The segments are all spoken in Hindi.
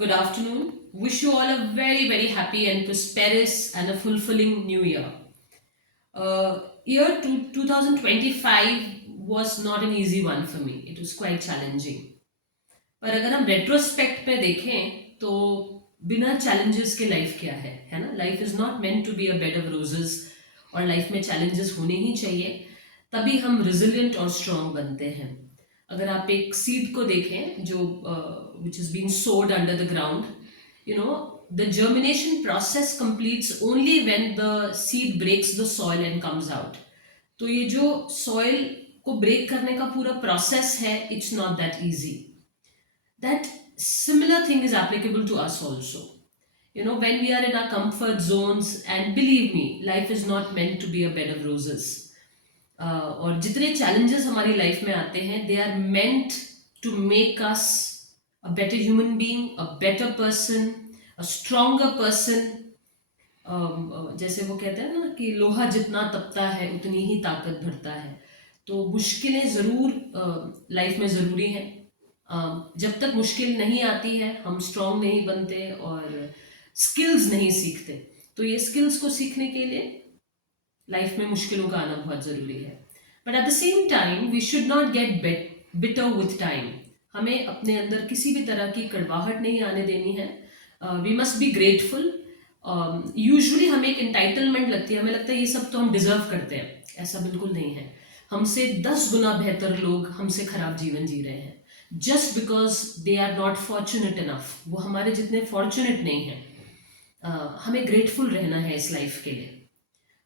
Good afternoon. Wish you all a very happy and prosperous and a fulfilling new year. Year 2025 was not an easy one for me. It was quite challenging. पर अगर हम रेट्रोस्पेक्ट पे देखें तो बिना चैलेंजेस के लाइफ क्या है ना? Life is not meant to be a bed of roses और लाइफ में चैलेंजेस होने ही चाहिए, तभी हम रिजिलियंट और स्ट्रांग बनते हैं. अगर आप एक सीड को देखें जो विच इज बीन सोड under the ground, you know, the germination process completes only when the seed breaks the soil and comes out. तो ये जो सॉइल को ब्रेक करने का पूरा प्रोसेस है, it's not that easy. That similar thing is applicable to us also. When we are in our comfort zones, and believe me, life is not meant to be a bed of roses. और जितने challenges हमारी life में आते हैं, they are meant to make us a better human being, a better person, a stronger person. जैसे वो कहते हैं ना कि लोहा जितना तपता है उतनी ही ताकत भरता है. तो मुश्किलें ज़रूर लाइफ में ज़रूरी हैं. जब तक मुश्किल नहीं आती है हम स्ट्रांग नहीं बनते और स्किल्स नहीं सीखते. तो ये स्किल्स को सीखने के लिए लाइफ में मुश्किलों का आना बहुत ज़रूरी है. But at the same time we should not get bitter with time. हमें अपने अंदर किसी भी तरह की कड़वाहट नहीं आने देनी है. We must be grateful. Usually हमें एक एंटाइटलमेंट लगती है, हमें लगता है ये सब तो हम डिजर्व करते हैं. ऐसा बिल्कुल नहीं है. हमसे 10 गुना बेहतर लोग हमसे खराब जीवन जी रहे हैं. Just because they are not fortunate enough, वो हमारे जितने फॉर्चुनेट नहीं हैं. हमें ग्रेटफुल रहना है इस लाइफ के लिए.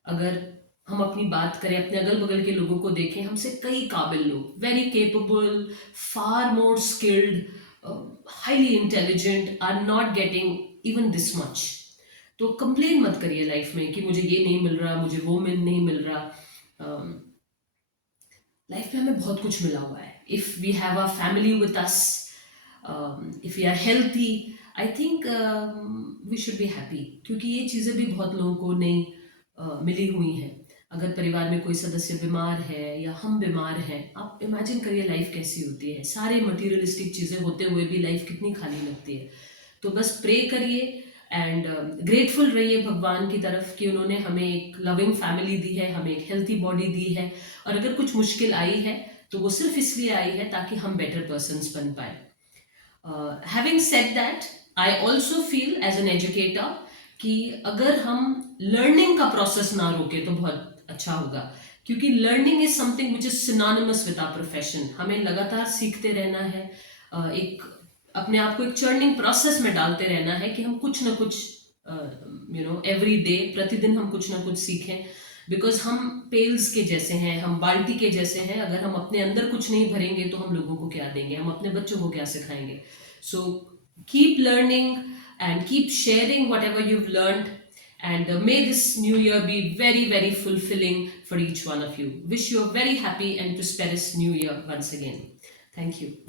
अगर हम अपनी बात करें, अपने अगल बगल के लोगों को देखें, हमसे कई काबिल लोग, very capable, far more skilled, highly intelligent, are not getting even this much. तो कंप्लेन मत करिए लाइफ में कि मुझे ये नहीं मिल रहा, मुझे वो नहीं मिल रहा. लाइफ में हमें बहुत कुछ मिला हुआ है. If we have a family with us, if we are healthy, I think we should be happy. क्योंकि ये चीज़ें भी बहुत लोगों को नहीं मिली हुई हैं. अगर परिवार में कोई सदस्य बीमार है या हम बीमार हैं, आप इमेजिन करिए लाइफ कैसी होती है. सारे मटीरियलिस्टिक चीज़ें होते हुए भी लाइफ कितनी खाली लगती है. तो बस प्रे करिए एंड ग्रेटफुल रहिए भगवान की तरफ कि उन्होंने हमें एक लविंग फैमिली दी है, हमें एक हेल्थी बॉडी दी है. और अगर कुछ मुश्किल आई है तो वो सिर्फ इसलिए आई है ताकि हम बेटर पर्सन्स बन पाए. Having said that, I also feel as an educator कि अगर हम लर्निंग का प्रोसेस ना रोके तो बहुत अच्छा होगा. क्योंकि learning is something which is synonymous with our profession. हमें लगातार सीखते रहना है, एक अपने आप को एक चर्निंग प्रोसेस में डालते रहना है कि हम कुछ ना कुछ एवरी डे, प्रतिदिन हम कुछ ना कुछ सीखें. बिकॉज हम पेल्स के जैसे हैं, हम बाल्टी के जैसे हैं. अगर हम अपने अंदर कुछ नहीं भरेंगे तो हम लोगों को क्या देंगे, हम अपने बच्चों को क्या सिखाएंगे. So keep learning and keep sharing whatever you've learned, and may this new year be very fulfilling for each one of you. Wish you a very happy and prosperous new year once again. Thank you.